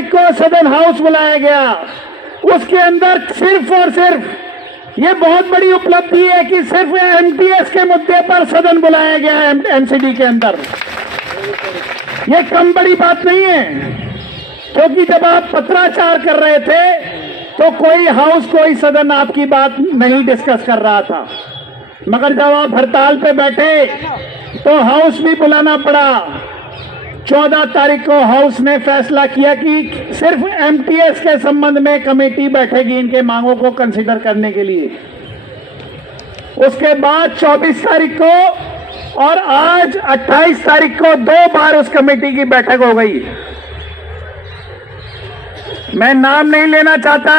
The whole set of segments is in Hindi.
तारीख को सदन हाउस बुलाया गया। उसके अंदर सिर्फ और सिर्फ ये बहुत बड़ी उपलब्धि है कि सिर्फ एमटीएस के मुद्दे पर सदन बुलाया गया है एमसीडी के अंदर। ये कम बड़ी बात नहीं है, क्योंकि जब आप पत्राचार कर रहे थे तो कोई हाउस कोई सदन आपकी बात नहीं डिस्कस कर रहा था, मगर जब आप हड़ताल पे बैठे तो हाउस भी बुलाना पड़ा। 14 तारीख को हाउस ने फैसला किया कि सिर्फ एमटीएस के संबंध में कमेटी बैठेगी इनके मांगों को कंसीडर करने के लिए। उसके बाद 24 तारीख को और आज 28 तारीख को 2 बार उस कमेटी की बैठक हो गई। मैं नाम नहीं लेना चाहता,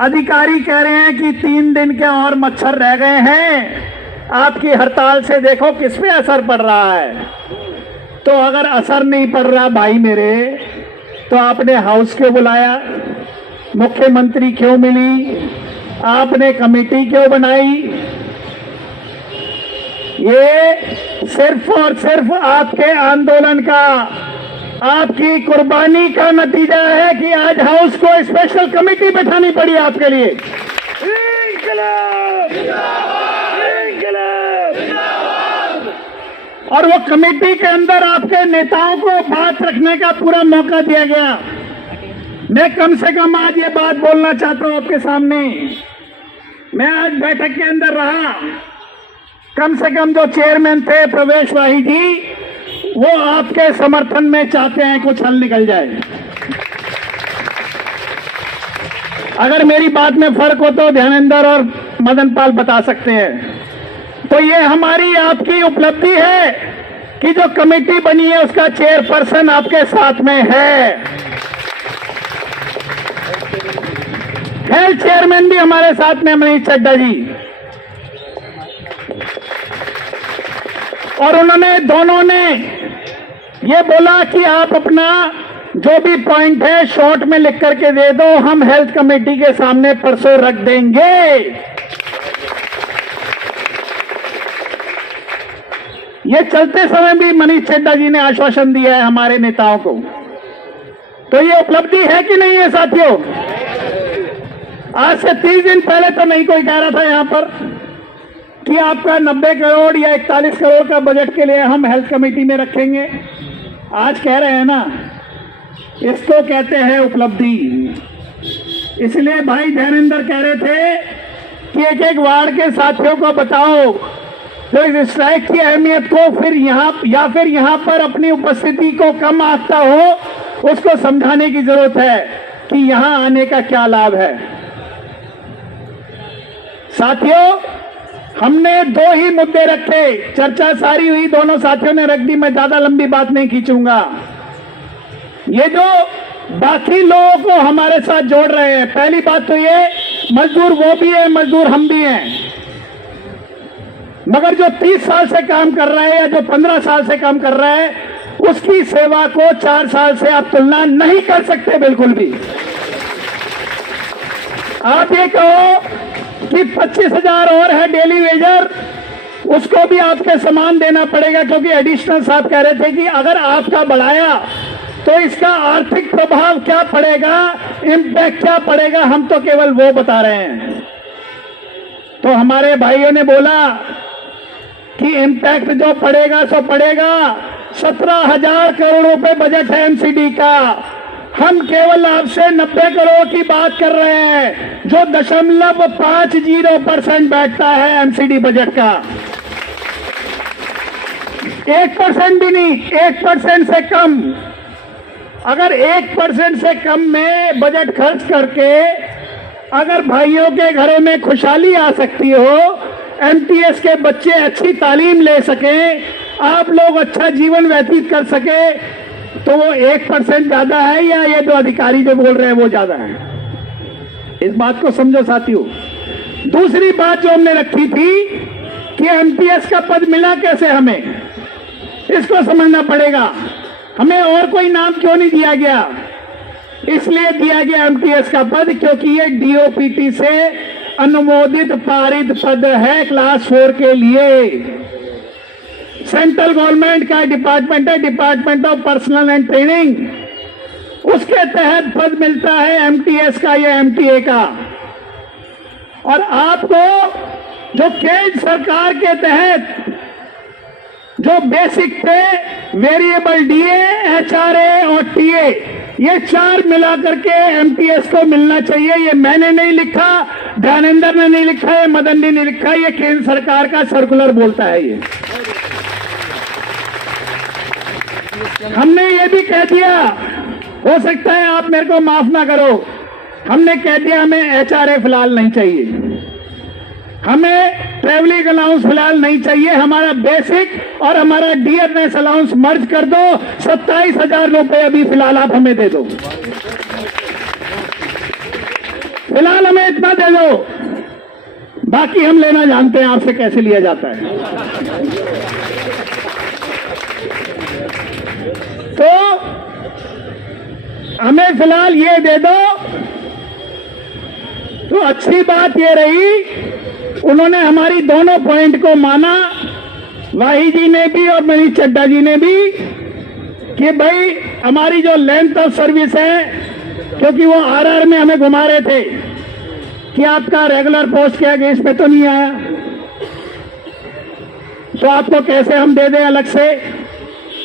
अधिकारी कह रहे हैं कि 3 दिन के और मच्छर रह गए हैं। आपकी हड़ताल से देखो किस पे असर पड़ रहा है। तो अगर असर नहीं पड़ रहा भाई मेरे, तो आपने हाउस क्यों बुलाया? मुख्यमंत्री क्यों मिली? आपने कमेटी क्यों बनाई? ये सिर्फ और सिर्फ आपके आंदोलन का, आपकी कुर्बानी का नतीजा है कि आज हाउस को स्पेशल कमेटी बैठानी पड़ी आपके लिए। इंकलाब! इंकलाब! और वो कमेटी के अंदर आपके नेताओं को बात रखने का पूरा मौका दिया गया। मैं कम से कम आज ये बात बोलना चाहता हूं आपके सामने। मैं आज बैठक के अंदर रहा, कम से कम जो चेयरमैन थे प्रवेश वाही जी, वो आपके समर्थन में चाहते हैं कुछ हल निकल जाए। अगर मेरी बात में फर्क हो तो ध्यानेंद्र और मदन पाल बता सकते हैं। तो ये हमारी आपकी उपलब्धि है कि जो कमेटी बनी है उसका चेयरपर्सन आपके साथ में है। हेल्थ चेयरमैन भी हमारे साथ में मनीष चड्डा जी, और उन्होंने दोनों ने ये बोला कि आप अपना जो भी पॉइंट है शॉर्ट में लिख करके दे दो, हम हेल्थ कमेटी के सामने परसों रख देंगे। ये चलते समय भी मनीष चड्डा जी ने आश्वासन दिया है हमारे नेताओं को। तो ये उपलब्धि है कि नहीं है साथियों? आज से 30 दिन पहले तो नहीं कोई कह रहा था यहां पर कि आपका 90 करोड़ या 41 करोड़ का बजट के लिए हम हेल्थ कमेटी में रखेंगे। आज कह रहे हैं ना, इसको कहते हैं उपलब्धि। इसलिए भाई ध्यानेंद्र कह रहे थे कि एक एक वार्ड के साथियों को बताओ तो इस स्ट्राइक की अहमियत को, फिर यहाँ पर अपनी उपस्थिति को कम आंकता हो, उसको समझाने की जरूरत है कि यहां आने का क्या लाभ है। साथियों, हमने 2 ही मुद्दे रखे, चर्चा सारी हुई, दोनों साथियों ने रख दी, मैं ज्यादा लंबी बात नहीं खींचूंगा। ये जो बाकी लोगों को हमारे साथ जोड़ रहे हैं, पहली बात तो ये, मजदूर वो भी है, मजदूर हम भी हैं, मगर जो 30 साल से काम कर रहा है या जो 15 साल से काम कर रहा है, उसकी सेवा को 4 साल से आप तुलना नहीं कर सकते बिल्कुल भी। आप ये कहो कि 25,000 और है डेली वेजर, उसको भी आपके समान देना पड़ेगा, क्योंकि एडिशनल साहब कह रहे थे कि अगर आपका बढ़ाया तो इसका आर्थिक प्रभाव क्या पड़ेगा, इम्पैक्ट क्या पड़ेगा, हम तो केवल वो बता रहे हैं। तो हमारे भाइयों ने बोला कि इम्पैक्ट जो पड़ेगा सो पड़ेगा। 17,000 करोड़ रुपए बजट है एमसीडी का, हम केवल आपसे 90 करोड़ की बात कर रहे हैं, जो 0.50% बैठता है एमसीडी बजट का। 1% भी नहीं, 1% से कम। अगर 1% से कम में बजट खर्च करके अगर भाइयों के घरों में खुशहाली आ सकती हो, एमटीएस के बच्चे अच्छी तालीम ले सकें, आप लोग अच्छा जीवन व्यतीत कर सके, तो वो 1% ज्यादा है या ये जो अधिकारी जो बोल रहे हैं वो ज्यादा है? इस बात को समझो साथियों। दूसरी बात जो हमने रखी थी कि एमटीएस का पद मिला कैसे हमें, इसको समझना पड़ेगा। हमें और कोई नाम क्यों नहीं दिया गया? इसलिए दिया गया एमटीएस का पद क्योंकि ये डीओपीटी से अनुमोदित पारित पद है क्लास 4 के लिए। सेंट्रल गवर्नमेंट का डिपार्टमेंट है, department of personal and training, उसके के तहत पद मिलता है एमटीएस का या एमटीए का, और आपको जो केंद्र सरकार के तहत जो बेसिक पे वेरिएबल डीए, एचआरए और टीए, ये 4 मिला करके एमटीएस को मिलना चाहिए। ये मैंने नहीं लिखा, ज्ञानेंद्र ने नहीं लिखा, ये मदन ने नहीं लिखा, ये केंद्र सरकार का सर्कुलर बोलता है। ये हमने ये भी कह दिया, हो सकता है आप मेरे को माफ ना करो, हमने कह दिया हमें एचआरए फिलहाल नहीं चाहिए, हमें ट्रेवलिंग अलाउंस फिलहाल नहीं चाहिए, हमारा बेसिक और हमारा डियरनेस अलाउंस मर्ज कर दो, 27,000 रुपए अभी फिलहाल आप हमें दे दो, फिलहाल हमें इतना दे दो, बाकी हम लेना जानते हैं आपसे कैसे लिया जाता है। तो हमें फिलहाल ये दे दो। तो अच्छी बात ये रही, उन्होंने हमारी दोनों पॉइंट को माना, वाही जी ने भी और मनीष चड्डा जी ने भी, कि भाई हमारी जो लेंथ ऑफ सर्विस है, क्योंकि वो आरआर में हमें घुमा रहे थे कि आपका रेगुलर पोस्ट क्या है, इसमें तो नहीं आया, तो आपको कैसे हम दे दें अलग से।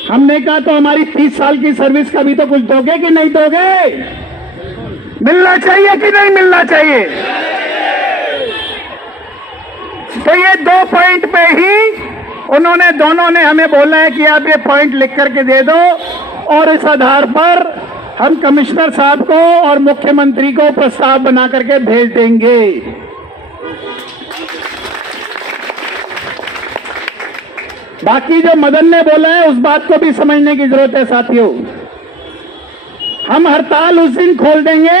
हमने कहा तो हमारी 30 साल की सर्विस का भी तो कुछ दोगे कि नहीं दोगे, मिलना चाहिए कि नहीं मिलना चाहिए। तो ये 2 पॉइंट पे ही उन्होंने दोनों ने हमें बोला है कि आप ये पॉइंट लिख करके दे दो, और इस आधार पर हम कमिश्नर साहब को और मुख्यमंत्री को प्रस्ताव बना करके भेज देंगे। बाकी जो मदन ने बोला है उस बात को भी समझने की जरूरत है साथियों। हम हड़ताल उस दिन खोल देंगे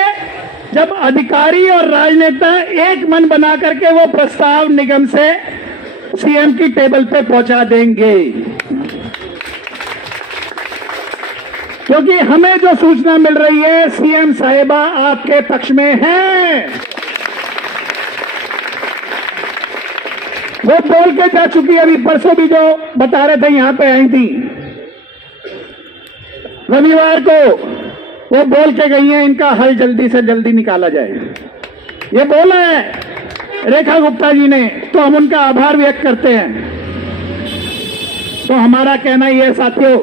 जब अधिकारी और राजनेता एक मन बना करके वो प्रस्ताव निगम से सीएम की टेबल पे पहुंचा देंगे, क्योंकि हमें जो सूचना मिल रही है सीएम साहिबा आपके पक्ष में है। वो बोल के जा चुकी, अभी परसों भी जो बता रहे थे यहां पे आई थी, रविवार को वो बोल के गई है इनका हल जल्दी से जल्दी निकाला जाए, ये बोला है रेखा गुप्ता जी ने, तो हम उनका आभार व्यक्त करते हैं। तो हमारा कहना यह साथियों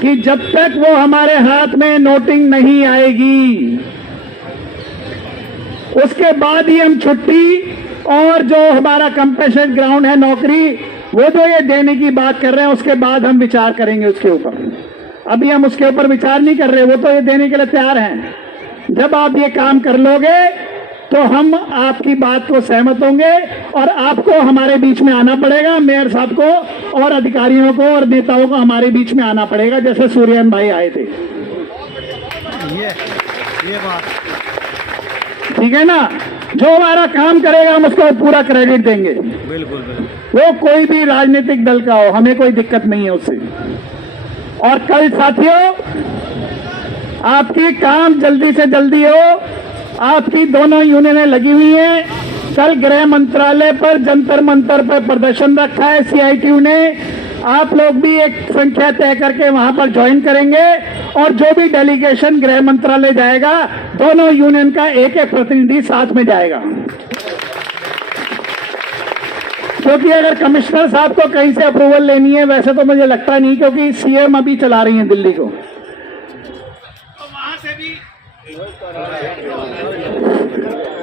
कि जब तक वो हमारे हाथ में नोटिंग नहीं आएगी, उसके बाद ही हम छुट्टी और जो हमारा कंपेंसेशन ग्राउंड है नौकरी, वो जो ये देने की बात कर रहे हैं, उसके बाद हम विचार करेंगे उसके ऊपर। अभी हम उसके ऊपर विचार नहीं कर रहे, वो तो ये देने के लिए तैयार हैं। जब आप ये काम कर लोगे तो हम आपकी बात को सहमत होंगे, और आपको हमारे बीच में आना पड़ेगा, मेयर साहब को और अधिकारियों को और नेताओं को हमारे बीच में आना पड़ेगा, जैसे सूर्यन भाई आए थे। ये बात ठीक है ना, जो हमारा काम करेगा हम उसको पूरा क्रेडिट देंगे। बिल्कुल, वो कोई भी राजनीतिक दल का हो, हमें कोई दिक्कत नहीं है उससे। और कल साथियों आपकी काम जल्दी से जल्दी हो, आपकी दोनों यूनियनें लगी हुई हैं। कल गृह मंत्रालय पर जंतर मंतर पर प्रदर्शन रखा है सीआईटीयू ने, आप लोग भी एक संख्या तय करके वहां पर ज्वाइन करेंगे, और जो भी डेलीगेशन गृह मंत्रालय जाएगा दोनों यूनियन का एक एक प्रतिनिधि साथ में जाएगा, क्योंकि अगर कमिश्नर साहब को कहीं से अप्रूवल लेनी है, वैसे तो मुझे लगता नहीं, क्योंकि सीएम अभी चला रही हैं दिल्ली को, तो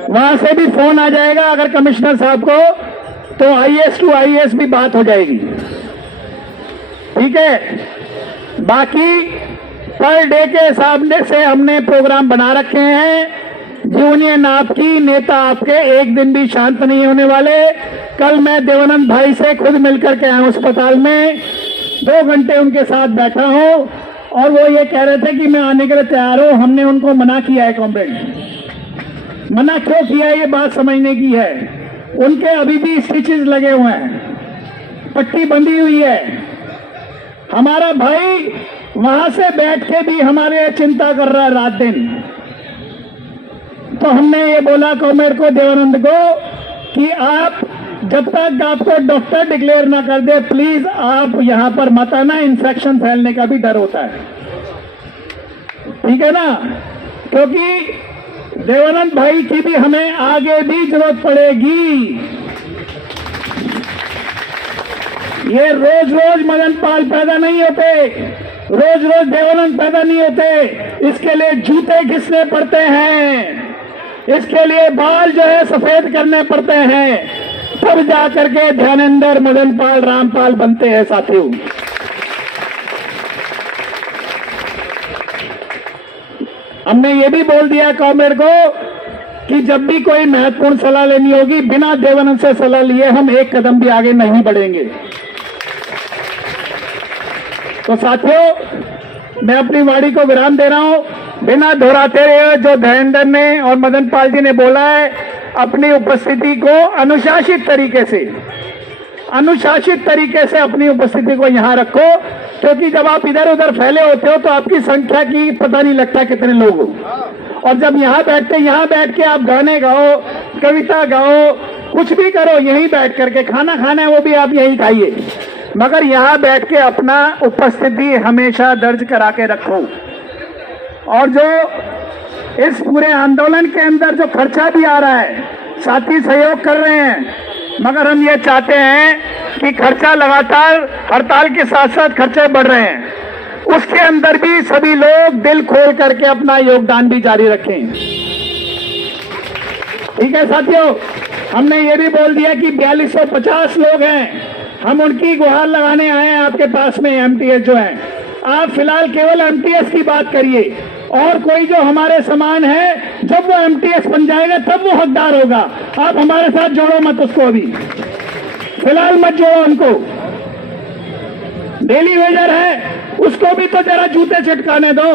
वहां से भी फोन आ जाएगा अगर कमिश्नर साहब को, तो आईएएस टू आईएएस भी बात हो जाएगी। ठीक है, बाकी पर डे के हिसाब से हमने प्रोग्राम बना रखे हैं। यूनियन आपकी, नेता आपके, एक दिन भी शांत नहीं होने वाले। कल मैं देवानंद भाई से खुद मिलकर के आया अस्पताल में, 2 घंटे उनके साथ बैठा हूं, और वो ये कह रहे थे कि मैं आने के लिए तैयार हूं। हमने उनको मना किया है कॉमरेड, मना क्यों किया ये बात समझने की है। उनके अभी भी स्टिचेस लगे हुए हैं, पट्टी बंधी हुई है। हमारा भाई वहां से बैठ के भी हमारे चिंता कर रहा है रात दिन। तो हमने ये बोला कॉमरेड को, देवानंद को, कि आप जब तक आपको डॉक्टर डिक्लेयर ना कर दे, प्लीज आप यहां पर मत आना, इन्फेक्शन फैलने का भी डर होता है। ठीक है ना, क्योंकि देवानंद भाई की भी हमें आगे भी जरूरत पड़ेगी। ये रोज रोज मदन पाल पैदा नहीं होते, रोज रोज देवानंद पैदा नहीं होते। इसके लिए जूते घिसने पड़ते हैं, इसके लिए बाल जो है सफेद करने पड़ते हैं, तब जाकर के ध्यानेंद्र, मदन पाल, रामपाल बनते हैं साथियों। हमने ये भी बोल दिया कॉमरेड को कि जब भी कोई महत्वपूर्ण सलाह लेनी होगी, बिना देवानंद से सलाह लिए हम एक कदम भी आगे नहीं बढ़ेंगे। तो साथियों, मैं अपनी वाणी को विराम दे रहा हूं। बिना दोहराते हुए जो धैर्येंद्र ने और मदन पाल जी ने बोला है, अपनी उपस्थिति को अनुशासित तरीके से अपनी उपस्थिति को यहां रखो, क्योंकि जब आप इधर उधर फैले होते हो तो आपकी संख्या की पता नहीं लगता कितने लोग हो। और जब यहाँ बैठ के आप गाने गाओ, कविता गाओ, कुछ भी करो, यहीं बैठ करके खाना खाना है वो भी आप यहीं खाइए, मगर यहाँ बैठ के अपना उपस्थिति हमेशा दर्ज करा के रखो। और जो इस पूरे आंदोलन के अंदर जो खर्चा भी आ रहा है, साथी सहयोग कर रहे हैं, मगर हम ये चाहते हैं कि खर्चा लगातार हड़ताल के साथ साथ खर्चे बढ़ रहे हैं, उसके अंदर भी सभी लोग दिल खोल करके अपना योगदान भी जारी रखें। ठीक है साथियों, हमने ये भी बोल दिया कि 4250 लोग हैं, हम उनकी गुहार लगाने आए हैं आपके पास में। एमटीएस जो है, आप फिलहाल केवल एमटीएस की बात करिए, और कोई जो हमारे समान है, जब वो एमटीएस बन जाएगा तब वो हकदार होगा। आप हमारे साथ जोड़ो मत उसको, अभी फिलहाल मत जोड़ो उनको। डेली वेजर है, उसको भी तो जरा जूते चिटकाने दो।